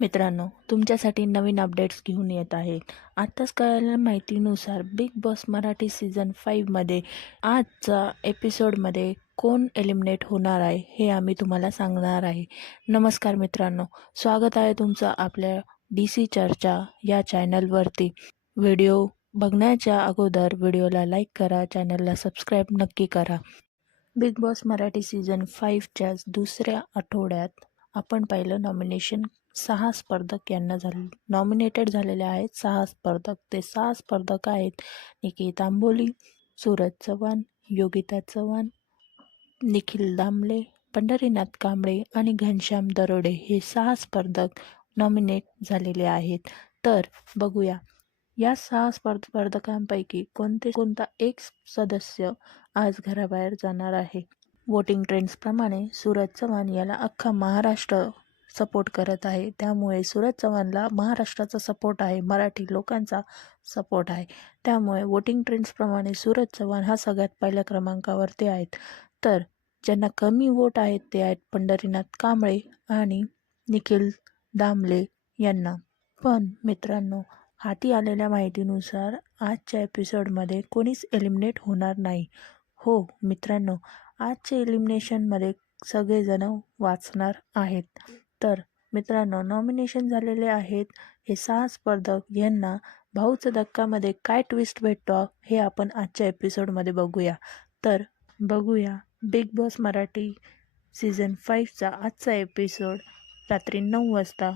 मित्रांनो, तुमच्यासाठी नवीन अपडेट्स घेऊन येत आहेत. आत्ताच कळलेल्या माहितीनुसार बिग बॉस मराठी सीझन 5मध्ये आजचा एपिसोडमध्ये कोण एलिमिनेट होणार आहे हे आम्ही तुम्हाला सांगणार आहे. नमस्कार मित्रांनो, स्वागत आहे तुमचं आपल्या DC चर्चा या चॅनलवरती. व्हिडिओ बघण्याच्या अगोदर व्हिडिओला लाईक करा, चॅनलला सबस्क्राईब नक्की करा. बिग बॉस मराठी सीझन 5च्या दुसऱ्या आठवड्यात आपण पाहिलं नॉमिनेशन 6 स्पर्धक यांना नॉमिनेटेड झालेले आहेत. 6 स्पर्धक. ते 6 स्पर्धक आहेत निकिता आंबोली, सूरज चव्हाण, योगिता चव्हाण, निखिल दामले, पंढरीनाथ कांबळे आणि घनश्याम दरोडे हे 6 स्पर्धक नॉमिनेट झालेले आहेत. तर बघूया या 6 स्पर्धकांपैकी कोणता एक सदस्य आज घराबाहेर जाणार आहे. वोटिंग ट्रेंड्सप्रमाणे सूरज चव्हाण याला अख्खा महाराष्ट्र सपोर्ट करत आहे. त्यामुळे सूरज चव्हाणला महाराष्ट्राचा सपोर्ट आहे, मराठी लोकांचा सपोर्ट आहे. त्यामुळे वोटिंग ट्रेंड्सप्रमाणे सूरज चव्हाण हा सगळ्यात पहिल्या क्रमांकावरती आहेत. तर ज्यांना कमी वोट आहेत ते आहेत पंढरीनाथ कांबळे आणि निखिल दामले यांना. पण मित्रांनो, हाती आलेल्या माहितीनुसार आजच्या एपिसोडमध्ये कोणीच एलिमिनेट होणार नाही. हो मित्रांनो, आजच्या एलिमिनेशनमध्ये सगळेजण वाचणार आहेत. तर मित्रांनो, नॉमिनेशन झालेले आहेत हे 6 स्पर्धक यांना भाऊचा धक्कामध्ये काय ट्विस्ट भेटतो हे आपण आजच्या एपिसोडमध्ये बघूया. तर बघूया बिग बॉस मराठी सीझन 5चा आजचा एपिसोड रात्री 9 वाजता